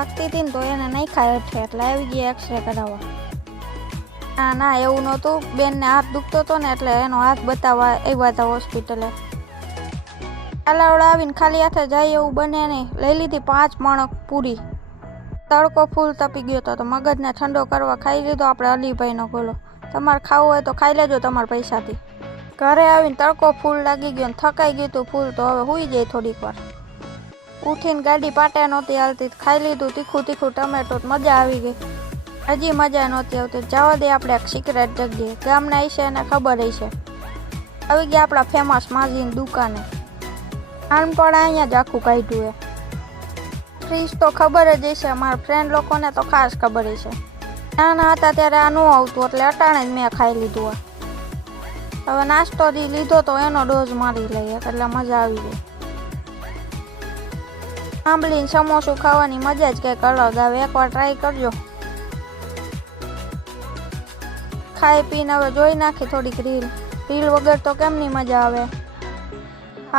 ભાગતી હતી ને તો એને નહીં ખાય હેઠે, એટલે આવી ગયા એક્સરે કરાવવા. ના એવું નહોતું, બેનને હાથ દુખતો હતો ને એટલે એનો હાથ બતાવવા આવ્યા હતા હોસ્પિટલે. કાલાવડા આવીને ખાલી હાથે જાય એવું બને નહીં, લઈ લીધી 5 મણક પૂરી. તડકો ફૂલ તપી ગયો હતો તો મગજને ઠંડો કરવા ખાઈ લીધો આપણે અલીભાઈનો ગોલો. તમારે ખાવું હોય તો ખાઈ લેજો તમારા પૈસાથી. ઘરે આવીને તડકો ફૂલ લાગી ગયો ને થકાઈ ગયું હતું ફૂલ, તો હવે સૂઈ જાય થોડીક વાર. ઉઠીને ગાડી પાટે નહોતી હાલતી, ખાઈ લીધું તીખું ટમેટો, મજા આવી ગઈ. હજી મજા નહોતી આવતી. જવા દે આપણે એક સિક્રેટ જગ્યાએ, ગામના હશે એને ખબર હશે. આવી ગયા આપણા ફેમસ માજીની દુકાને. નાનપણ અહીંયા જ આખું કાઢ્યું એ. ફ્રીજ તો ખબર જ હશે, મારા ફ્રેન્ડ લોકોને તો ખાસ ખબર હશે. નાના હતા ત્યારે આ ન આવતું એટલે અટાણે જ મેં ખાઈ લીધું. હવે નાસ્તો જે લીધો તો એનો ડોઝ મારી લઈએ એટલે મજા આવી ગઈ. આંબલીને સમોસું ખાવાની મજા જ કંઈક અલગ આવે, એકવાર ટ્રાય કરજો. ખાઈ પીને હવે જોઈ નાખી થોડીક રીલ વગર તો કેમની મજા આવે.